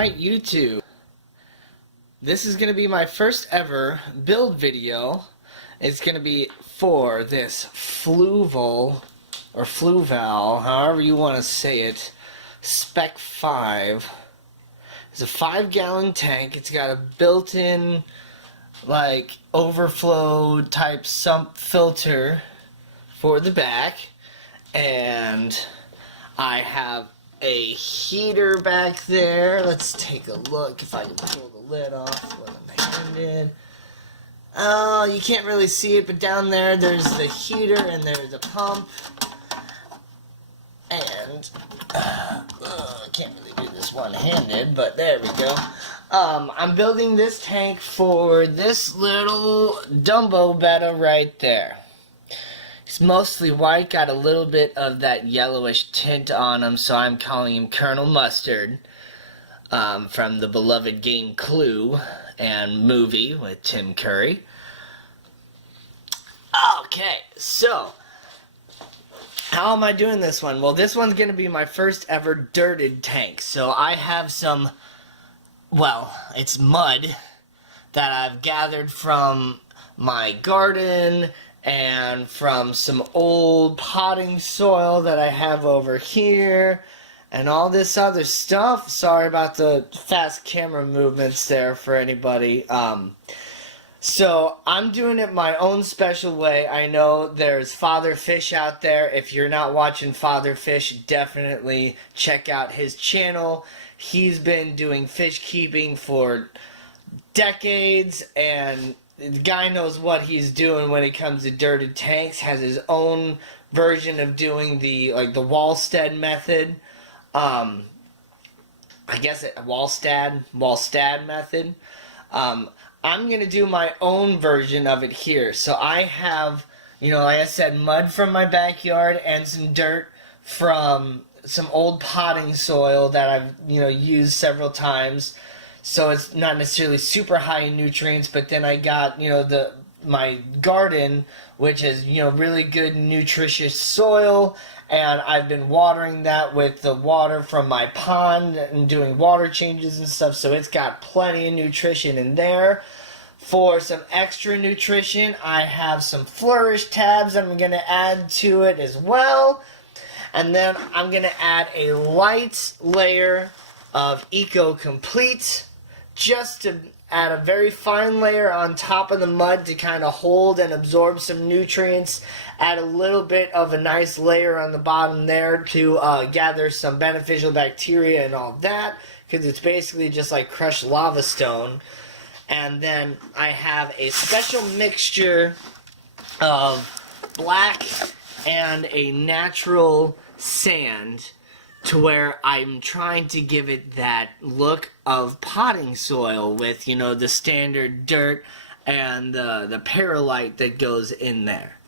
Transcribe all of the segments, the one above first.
Alright, YouTube. This is going to be my first ever build video. It's going to be for this fluval, or fluval, however you want to say it, Spec 5. It's a 5-gallon tank. It's got a built-in, like, overflow type sump filter for the back. And I have a heater back there. Let's take a look if I can pull the lid off when I'm handed. Oh, you can't really see it, but down there there's the heater and there's a pump. And I can't really do this one-handed, but there we go. I'm building this tank for this little Dumbo Betta right there. He's mostly white, got a little bit of that yellowish tint on him, so I'm calling him Colonel Mustard, from the beloved game Clue and movie with Tim Curry. Okay, so how am I doing this one? Well, this one's going to be my first ever dirted tank. So I have some, well, it's mud that I've gathered from my garden and from some old potting soil that I have over here and all this other stuff. Sorry about the fast camera movements there for anybody. So I'm doing it my own special way. I know there's Father Fish out there. If you're not watching Father Fish, definitely check out his channel. He's been doing fish keeping for decades, and the guy knows what he's doing when it comes to dirted tanks. Has his own version of doing the Wallstead method. I guess Wallstad method. I'm going to do my own version of it here. So I have, like I said, mud from my backyard and some dirt from some old potting soil that I've, used several times. So it's not necessarily super high in nutrients, but then I got, my garden, which is, really good nutritious soil, and I've been watering that with the water from my pond and doing water changes and stuff, so it's got plenty of nutrition in there. For some extra nutrition, I have some flourish tabs that I'm going to add to it as well. And then I'm going to add a light layer of Eco Complete, just to add a very fine layer on top of the mud to kind of hold and absorb some nutrients. Add a little bit of a nice layer on the bottom there to gather some beneficial bacteria and all that, because it's basically just like crushed lava stone. And then I have a special mixture of black and a natural sand, to where I'm trying to give it that look of potting soil with, the standard dirt and the perlite that goes in there.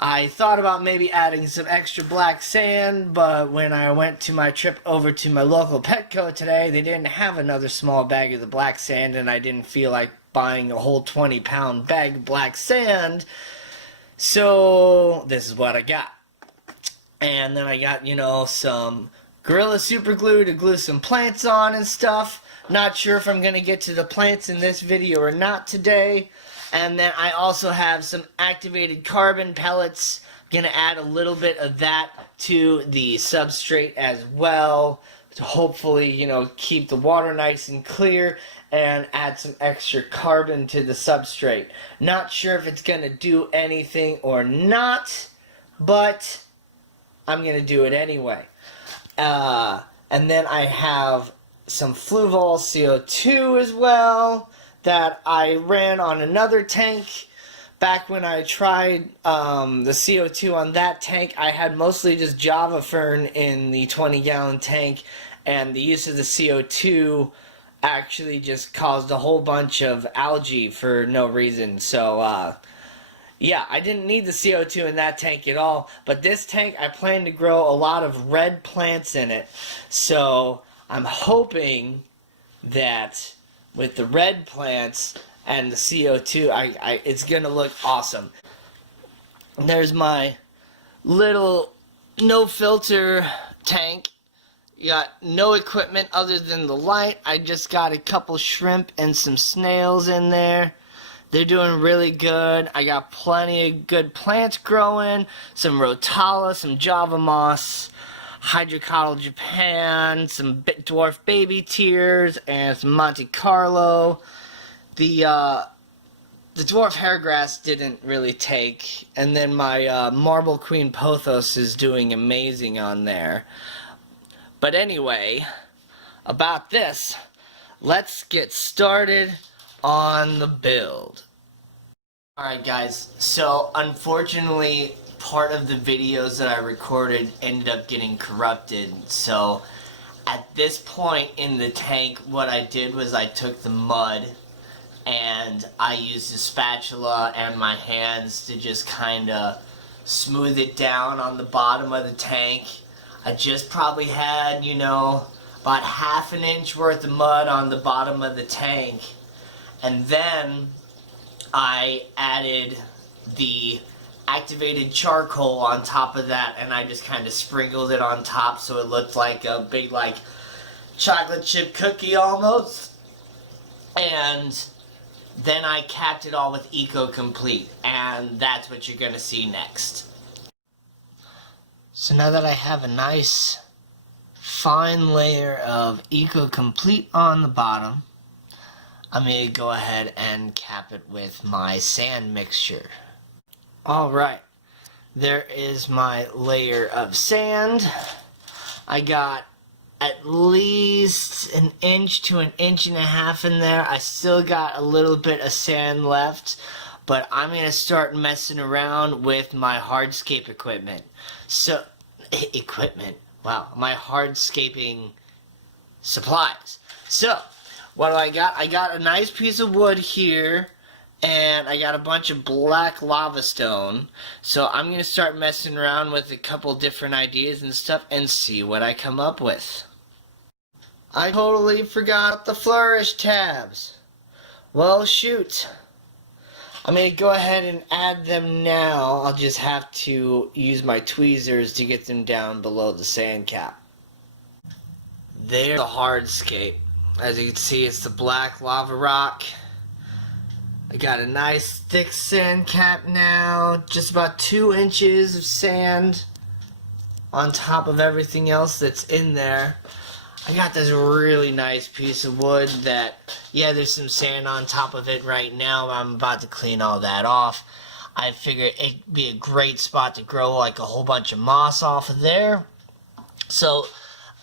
I thought about maybe adding some extra black sand, but when I went to my trip over to my local Petco today, they didn't have another small bag of the black sand, and I didn't feel like buying a whole 20-pound bag of black sand. So this is what I got. And then I got, some Gorilla Super Glue to glue some plants on and stuff. Not sure if I'm going to get to the plants in this video or not today. And then I also have some activated carbon pellets. I'm going to add a little bit of that to the substrate as well, to hopefully, keep the water nice and clear and add some extra carbon to the substrate. Not sure if it's going to do anything or not, but I'm going to do it anyway. And then I have some Fluval CO2 as well that I ran on another tank. Back when I tried the CO2 on that tank, I had mostly just Java fern in the 20-gallon tank, and the use of the CO2 actually just caused a whole bunch of algae for no reason. So yeah, I didn't need the CO2 in that tank at all, but this tank I plan to grow a lot of red plants in it. So I'm hoping that with the red plants and the CO2, it's going to look awesome. And there's my little no filter tank You got no equipment other than the light. I just got a couple shrimp and some snails in there. They're doing really good. I got plenty of good plants growing. Some rotala, some java moss, hydrocotyle Japan, some dwarf baby tears, and some Monte Carlo. The dwarf hairgrass didn't really take. And then my marble queen pothos is doing amazing on there. But anyway, about this, let's get started on the build. Alright guys, so unfortunately part of the videos that I recorded ended up getting corrupted. So at this point in the tank, what I did was I took the mud and I used a spatula and my hands to just kind of smooth it down on the bottom of the tank. I just probably had, you know, about ½ an inch worth of mud on the bottom of the tank. And then I added the activated charcoal on top of that, and I just kind of sprinkled it on top so it looked like a big, like, chocolate chip cookie almost. And then I capped it all with Eco Complete, and that's what you're going to see next. So now that I have a nice fine layer of Eco Complete on the bottom, I'm going to go ahead and cap it with my sand mixture. Alright, there is my layer of sand. I got at least 1 inch to 1.5 inches in there. I still got a little bit of sand left, but I'm going to start messing around with my hardscape equipment. So, wow, my hardscaping supplies. So, what do I got? I got a nice piece of wood here, and I got a bunch of black lava stone. So I'm going to start messing around with a couple different ideas and stuff and see what I come up with. I totally forgot the flourish tabs. Well, shoot. I'm going to go ahead and add them now. I'll just have to use my tweezers to get them down below the sand cap. There's the hardscape. As you can see, it's the black lava rock. I got a nice thick sand cap now. Just about 2 inches of sand on top of everything else that's in there. I got this really nice piece of wood that, yeah, there's some sand on top of it right now, but I'm about to clean all that off. I figured it'd be a great spot to grow like a whole bunch of moss off of there. So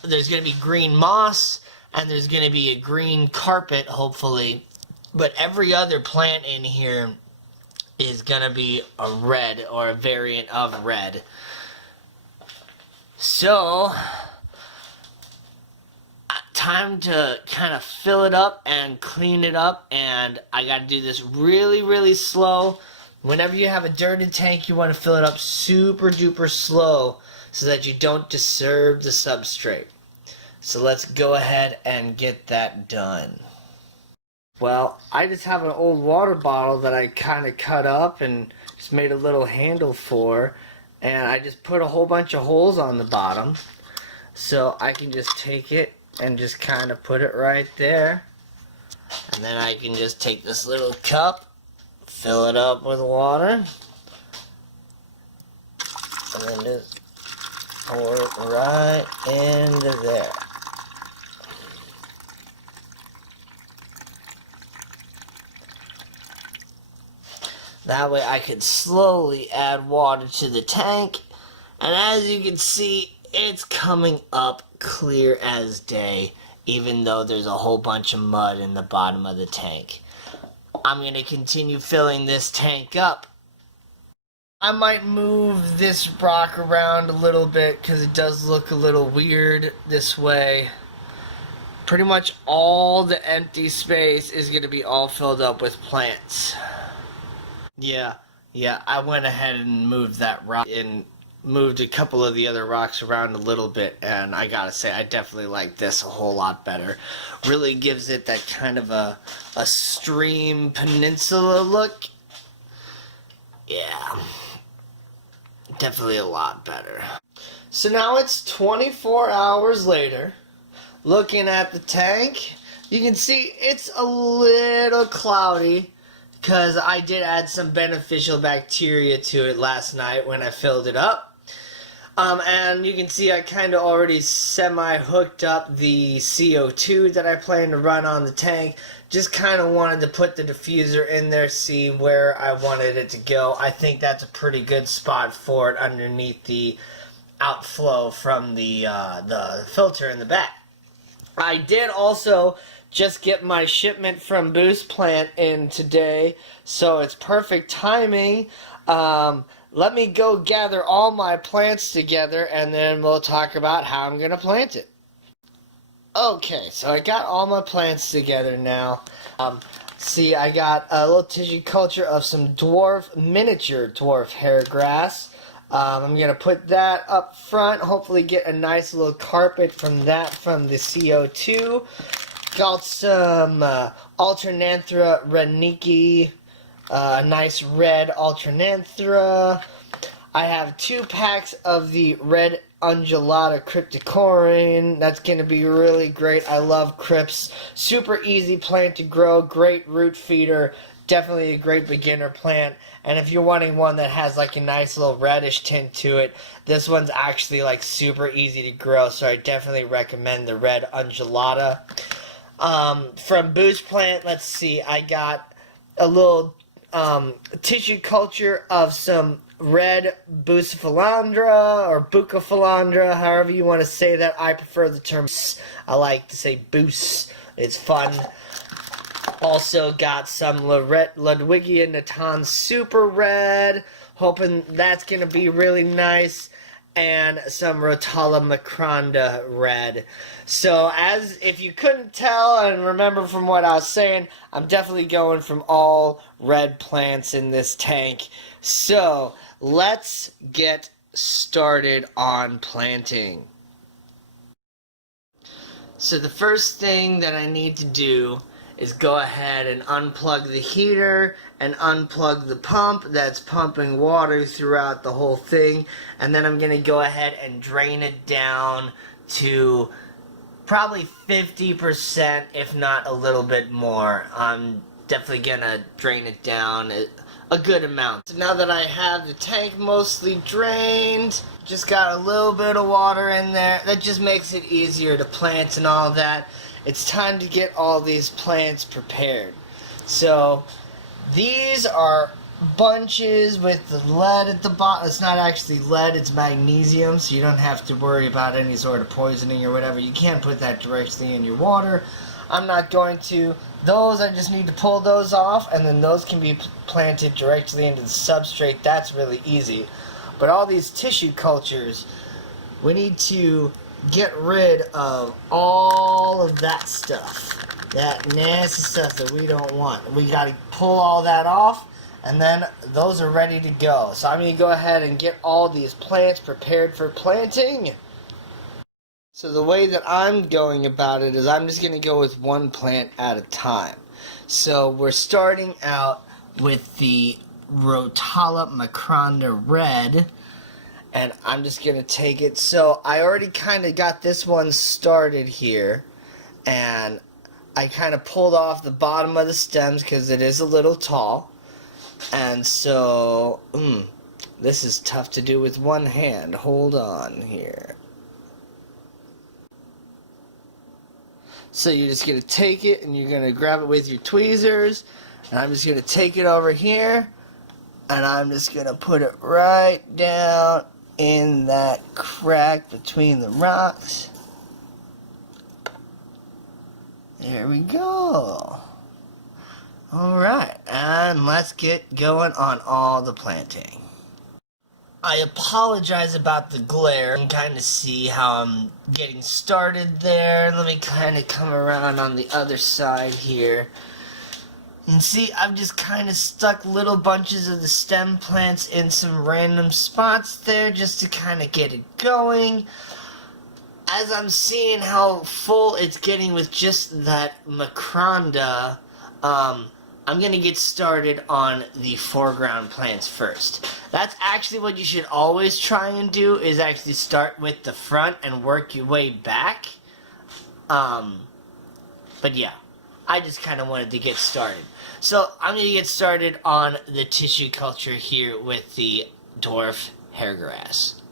there's going to be green moss, and there's going to be a green carpet, hopefully. But every other plant in here is going to be a red, or a variant of red. So time to kind of fill it up and clean it up, and I got to do this really, really slow. Whenever you have a dirted tank, you want to fill it up super duper slow so that you don't disturb the substrate. So let's go ahead and get that done. Well, I just have an old water bottle that I kind of cut up and just made a little handle for, and I just put a whole bunch of holes on the bottom so I can just take it and just kind of put it right there, and then I can just take this little cup, fill it up with water, and then just pour it right into there. That way I can slowly add water to the tank, and as you can see, it's coming up clear as day, even though there's a whole bunch of mud in the bottom of the tank. I'm going to continue filling this tank up. I might move this rock around a little bit because it does look a little weird this way. Pretty much all the empty space is going to be all filled up with plants. Yeah, I went ahead and moved that rock and moved a couple of the other rocks around a little bit, and I gotta say, I definitely like this a whole lot better. Really gives it that kind of a stream peninsula look. Yeah, definitely a lot better. So now it's 24 hours later. Looking at the tank, you can see it's a little cloudy because I did add some beneficial bacteria to it last night when I filled it up. And you can see I kind of already semi-hooked up the CO2 that I plan to run on the tank. Just kind of wanted to put the diffuser in there, see where I wanted it to go. I think that's a pretty good spot for it underneath the outflow from the filter in the back. I did also just get my shipment from Boost Plant in today, so it's perfect timing. Let me go gather all my plants together, and then we'll talk about how I'm going to plant it. Okay, so I got all my plants together now. See, I got a little tissue culture of some miniature dwarf hairgrass. I'm going to put that up front, hopefully get a nice little carpet from that from the CO2. Got some alternathera reineckii, nice red alternathera. I have 2 packs of the red undulata cryptocoryne. That's going to be really great. I love crypts. Super easy plant to grow, great root feeder. Definitely a great beginner plant. And if you're wanting one that has like a nice little reddish tint to it, this one's actually like super easy to grow, so I definitely recommend the red undulata. From Boost Plant, let's see, I got a little tissue culture of some red bucephalandra or bucephalandra, however you want to say that. I prefer the term I like to say boost. It's fun. Also got some ludwigia Natan super red, hoping that's going to be really nice, and some rotala macranda red. So as if you couldn't tell and remember from what I was saying, I'm definitely going from all red plants in this tank. So let's get started on planting. So the first thing that I need to do is go ahead and unplug the heater and unplug the pump that's pumping water throughout the whole thing, and then I'm going to go ahead and drain it down to probably 50%, if not a little bit more. I'm definitely going to drain it down a good amount. So now that I have the tank mostly drained, just got a little bit of water in there, that just makes it easier to plant and all that. It's time to get all these plants prepared. So these are bunches with the lead at the bottom. It's not actually lead, it's magnesium, so you don't have to worry about any sort of poisoning or whatever. You can't put that directly in your water. I'm not going to. Those, I just need to pull those off, and then those can be planted directly into the substrate. That's really easy. But all these tissue cultures, we need to get rid of all of that stuff, that nasty stuff that we don't want. We got to pull all that off, and then those are ready to go. So I'm going to go ahead and get all these plants prepared for planting. So the way that I'm going about it is I'm just going to go with one plant at a time. So we're starting out with the rotala macranda red, and I'm just going to take it. So I already kind of got this one started here, and I kind of pulled off the bottom of the stems because it is a little tall. And so, this is tough to do with one hand. Hold on here. So you're just going to take it and you're going to grab it with your tweezers. And I'm just going to take it over here, and I'm just going to put it right down in that crack between the rocks. There we go. Alright, and let's get going on all the planting. I apologize about the glare. You can kind of see how I'm getting started there. Let me kind of come around on the other side here. And see, I've just kind of stuck little bunches of the stem plants in some random spots there just to kind of get it going. As I'm seeing how full it's getting with just that macranda, I'm I'm going to get started on the foreground plants first. That's actually what you should always try and do, is actually start with the front and work your way back. But yeah, I just kind of wanted to get started. So I'm going to get started on the tissue culture here with the dwarf hairgrass.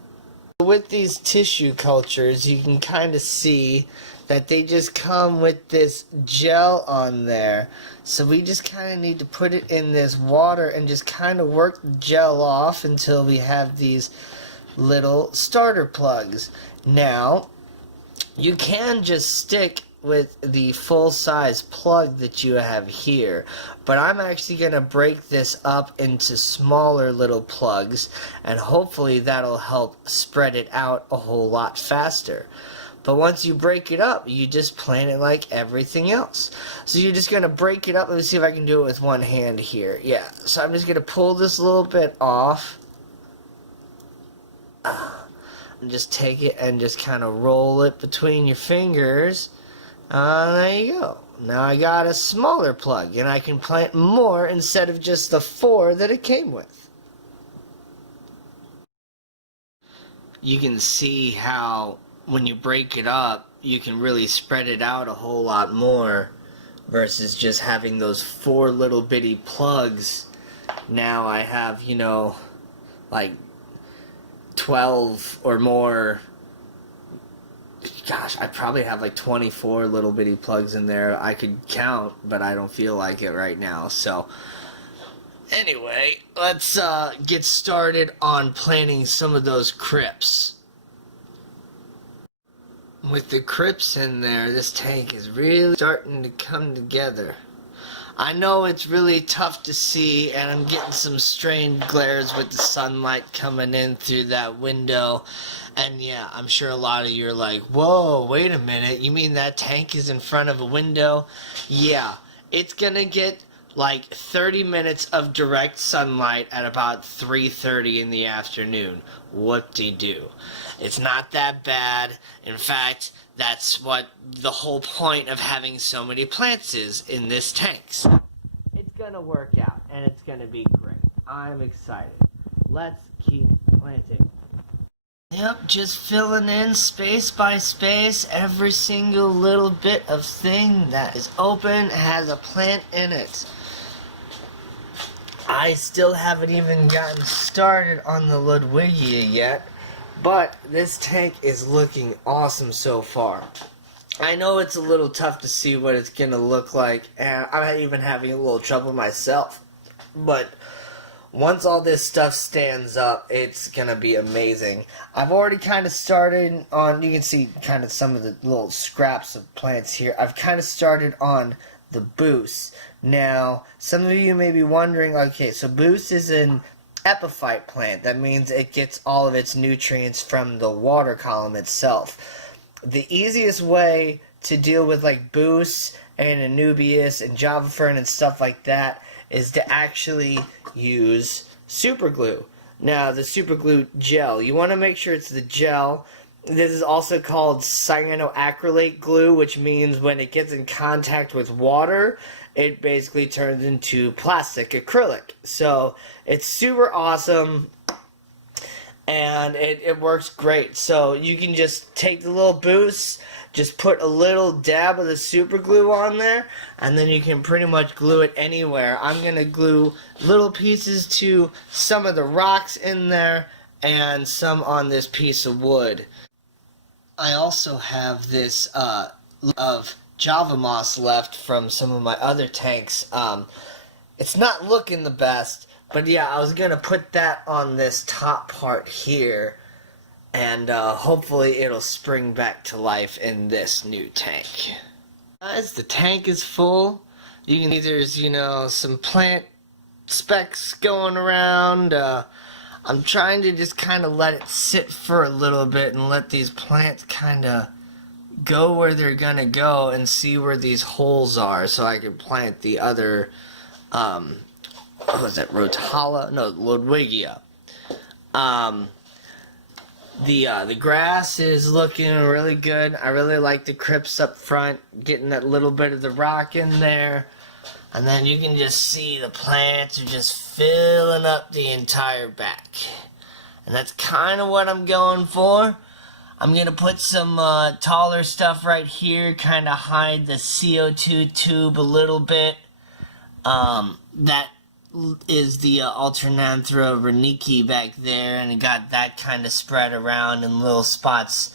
With these tissue cultures, you can kind of see that they just come with this gel on there. So we just kind of need to put it in this water and just kind of work the gel off until we have these little starter plugs. Now, you can just stick with the full-size plug that you have here, but I'm actually going to break this up into smaller little plugs, and hopefully that'll help spread it out a whole lot faster. But once you break it up, you just plant it like everything else. So you're just going to break it up. Let me see if I can do it with one hand here. Yeah, so I'm just going to pull this little bit off. And just take it and just kind of roll it between your fingers. There you go. Now I got a smaller plug, and I can plant more instead of just the 4 that it came with. You can see how when you break it up, you can really spread it out a whole lot more versus just having those 4 little bitty plugs. Now I have, you know, like 12 or more. Gosh, I probably have like 24 little bitty plugs in there. I could count, but I don't feel like it right now. So, anyway, let's get started on planting some of those crypts. With the crypts in there, this tank is really starting to come together. I know it's really tough to see, and I'm getting some strained glares with the sunlight coming in through that window. And yeah, I'm sure a lot of you are like, whoa, wait a minute, you mean that tank is in front of a window? Yeah, it's gonna get like 30 minutes of direct sunlight at about 3:30 in the afternoon. Whoop-de-doo. It's not that bad. In fact, that's what the whole point of having so many plants is in this tank. So it's gonna work out, and it's gonna be great. I'm excited. Let's keep planting. Yep, just filling in space by space. Every single little bit of thing that is open has a plant in it. I still haven't even gotten started on the ludwigia yet, but this tank is looking awesome so far. I know it's a little tough to see what it's going to look like, and I'm even having a little trouble myself. But once all this stuff stands up, it's going to be amazing. I've already kind of started on, you can see kind of some of the little scraps of plants here. I've kind of started on the buce. Now, some of you may be wondering, okay, so buce is an epiphyte plant. That means it gets all of its nutrients from the water column itself. The easiest way to deal with like buce and anubias and java fern and stuff like that is to actually use super glue. Now, the super glue gel, you want to make sure it's the gel. This is also called cyanoacrylate glue, which means when it gets in contact with water, it basically turns into plastic acrylic. So it's super awesome, and it works great. So you can just take the little buce, just put a little dab of the super glue on there, and then you can pretty much glue it anywhere. I'm going to glue little pieces to some of the rocks in there and some on this piece of wood. I also have this of Java moss left from some of my other tanks. It's not looking the best, but yeah, I was going to put that on this top part here, and hopefully it'll spring back to life in this new tank. Guys, the tank is full. You can see there's, you know, some plant specks going around. I'm trying to just kind of let it sit for a little bit and let these plants kind of go where they're gonna go and see where these holes are, so I can plant the other what was it, rotala? No, ludwigia. The grass is looking really good. I really like the crypts up front, getting that little bit of the rock in there. And then you can just see the plants are just filling up the entire back. And that's kind of what I'm going for. I'm going to put some taller stuff right here, kind of hide the CO2 tube a little bit. That is the alternathera reineckii back there, and it got that kind of spread around in little spots.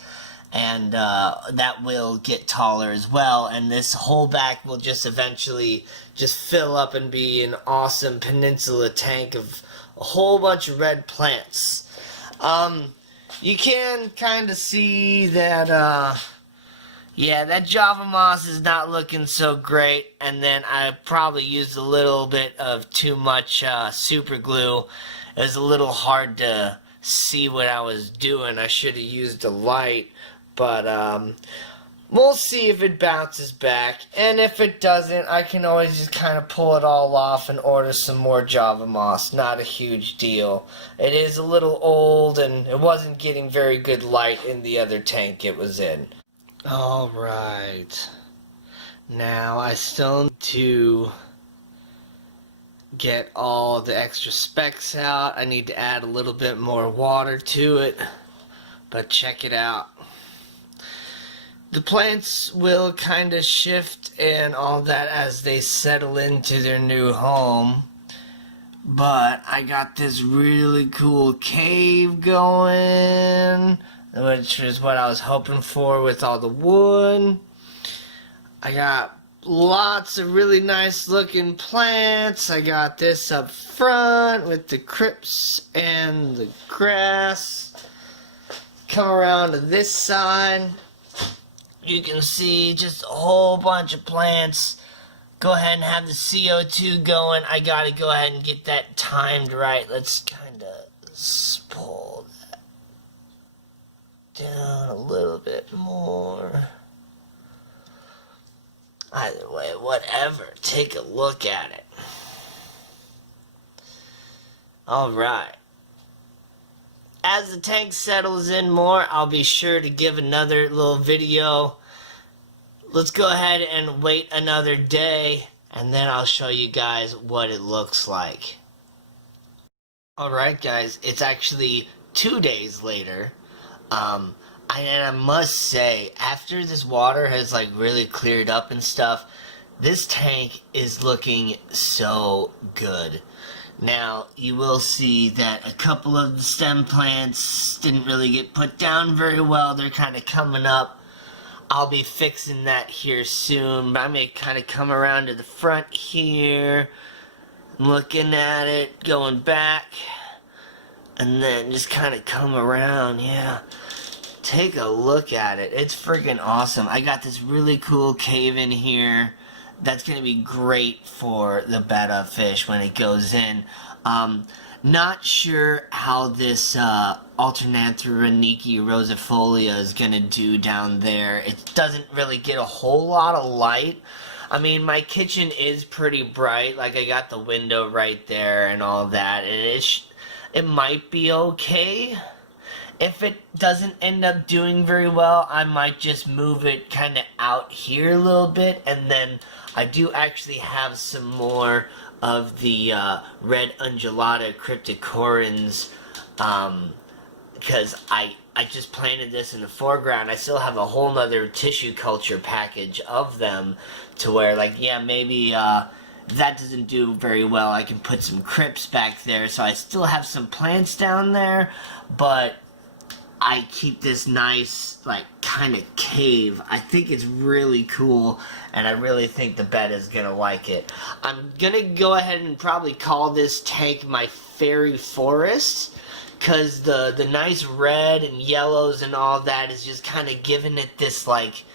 And that will get taller as well, and this whole back will just eventually just fill up and be an awesome peninsula tank of a whole bunch of red plants. You can kind of see that, yeah, that Java moss is not looking so great, and then I probably used a little bit of too much super glue. It was a little hard to see what I was doing. I should have used a light. But, we'll see if it bounces back. And if it doesn't, I can always just kind of pull it all off and order some more Java moss. Not a huge deal. It is a little old, and it wasn't getting very good light in the other tank it was in. Alright. Now, I still need to get all the extra specks out. I need to add a little bit more water to it. But check it out. The plants will kind of shift and all that as they settle into their new home. But I got this really cool cave going, which is what I was hoping for with all the wood. I got lots of really nice looking plants. I got this up front with the crypts and the grass. Come around to this side. You can see just a whole bunch of plants. Go ahead and have the CO2 going. I gotta go ahead and get that timed right. Let's kind of pull that down a little bit more. Either way, whatever. Take a look at it. Alright. As the tank settles in more, I'll be sure to give another little video. Let's go ahead and wait another day, and then I'll show you guys what it looks like. Alright guys, it's actually 2 days later. And I must say, after this water has like really cleared up and stuff, this tank is looking so good. Now, you will see that a couple of the stem plants didn't really get put down very well. They're kind of coming up. I'll be fixing that here soon. But I may kind of come around to the front here, looking at it, going back, and then just kind of come around, yeah. Take a look at it. It's freaking awesome. I got this really cool cave in here. That's going to be great for the betta fish when it goes in. Not sure how this alternathera reineckii rosaepholia is going to do down there. It doesn't really get a whole lot of light. I mean, my kitchen is pretty bright. Like, I got the window right there and all that. And it might be okay. If it doesn't end up doing very well, I might just move it kind of out here a little bit, and then I do actually have some more of the red undulata cryptocorynes, because I just planted this in the foreground. I still have a whole nother tissue culture package of them to where, like, yeah, maybe that doesn't do very well. I can put some crypts back there, so I still have some plants down there, but I keep this nice, like, kind of cave. I think it's really cool, and I really think the betta is going to like it. I'm going to go ahead and probably call this tank my Faerie forest, because the nice red and yellows and all that is just kind of giving it this, like,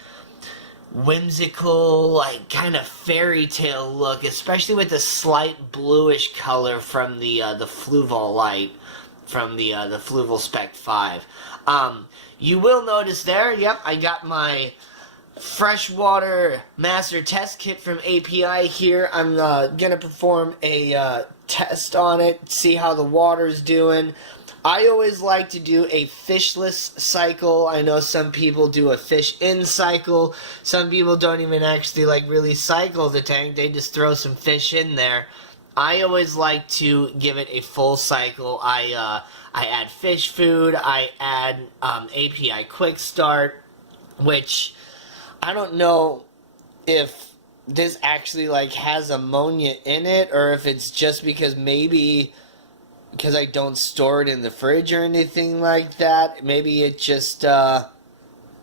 whimsical, like, kind of fairy tale look, especially with the slight bluish color from the fluval light, from the Fluval Spec 5. You will notice there, yep, I got my freshwater master test kit from API here. I'm going to perform a test on it, see how the water's doing. I always like to do a fishless cycle. I know some people do a fish in cycle. Some people don't even actually like really cycle the tank. They just throw some fish in there. I always like to give it a full cycle. I add fish food. I add API quick start, which I don't know if this actually like has ammonia in it, or if it's just because maybe because I don't store it in the fridge or anything like that. Maybe it just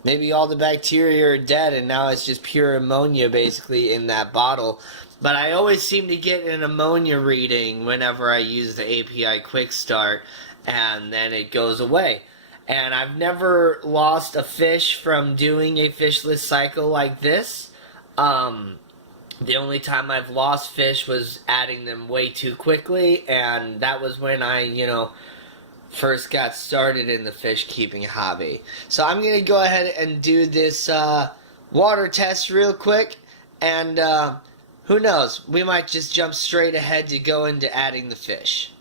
maybe all the bacteria are dead and now it's just pure ammonia basically in that bottle. But I always seem to get an ammonia reading whenever I use the API quick start, and then it goes away. And I've never lost a fish from doing a fishless cycle like this. The only time I've lost fish was adding them way too quickly, and that was when I, you know, first got started in the fish keeping hobby. So I'm going to go ahead and do this water test real quick, and who knows, we might just jump straight ahead to go into adding the fish.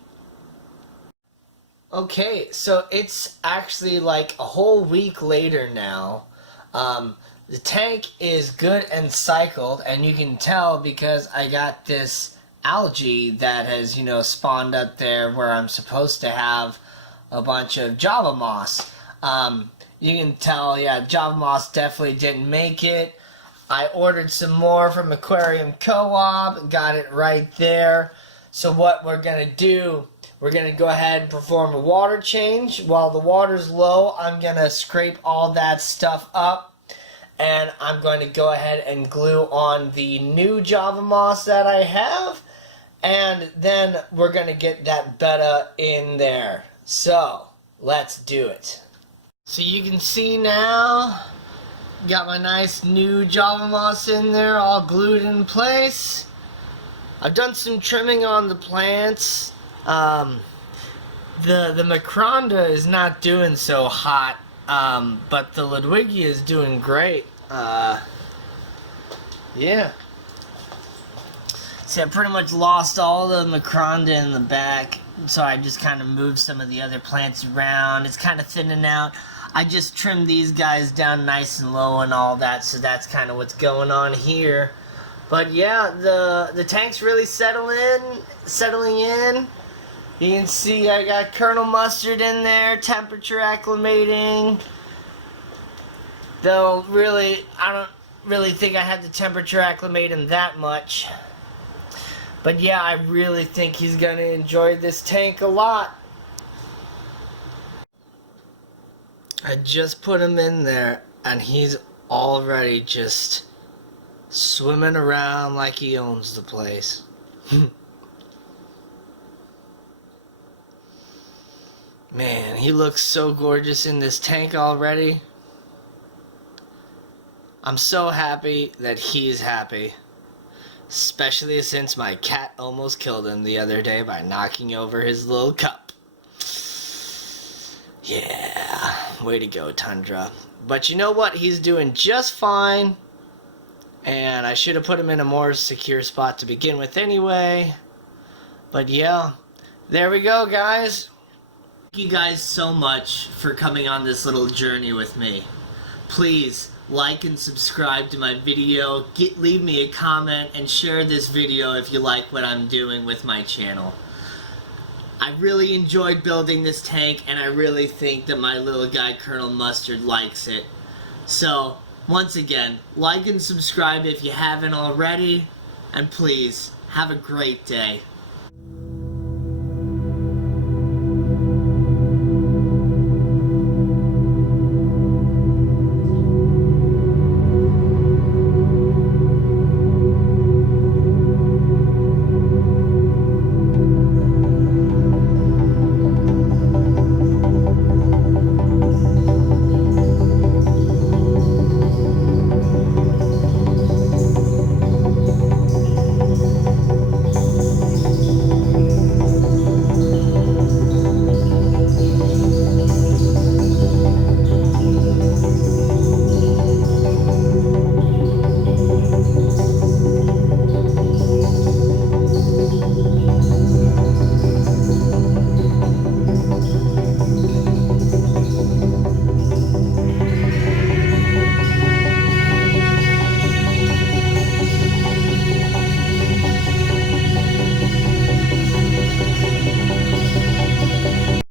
Okay, so it's actually like a whole week later now. The tank is good and cycled, and you can tell because I got this algae that has, you know, spawned up there where I'm supposed to have a bunch of Java moss. You can tell, yeah, Java moss definitely didn't make it. I ordered some more from Aquarium Co-op, got it right there. So what we're going to do, we're going to go ahead and perform a water change. While the water's low, I'm going to scrape all that stuff up. And I'm going to go ahead and glue on the new Java moss that I have. And then we're going to get that Betta in there. So, let's do it. So you can see now, got my nice new Java moss in there, all glued in place. I've done some trimming on the plants. The macranda is not doing so hot. But the ludwigia is doing great. Yeah. See, I pretty much lost all the macranda in the back, so I just kind of moved some of the other plants around. It's kind of thinning out. I just trimmed these guys down nice and low and all that, so that's kind of what's going on here. But yeah, the tank's really settling in. You can see I got kernel mustard in there, temperature acclimating. Though really, I don't really think I had to temperature acclimate him that much. But yeah, I really think he's going to enjoy this tank a lot. I just put him in there and he's already just swimming around like he owns the place. Man, he looks so gorgeous in this tank already. I'm so happy that he's happy. Especially since my cat almost killed him the other day by knocking over his little cup. Yeah, way to go, Tundra. But you know what? He's doing just fine. And I should have put him in a more secure spot to begin with anyway. But yeah, there we go, guys. Thank you guys so much for coming on this little journey with me. Please like and subscribe to my video, leave me a comment, and share this video if you like what I'm doing with my channel. I really enjoyed building this tank, and I really think that my little guy Colonel Mustard likes it. So, once again, like and subscribe if you haven't already, and please, have a great day.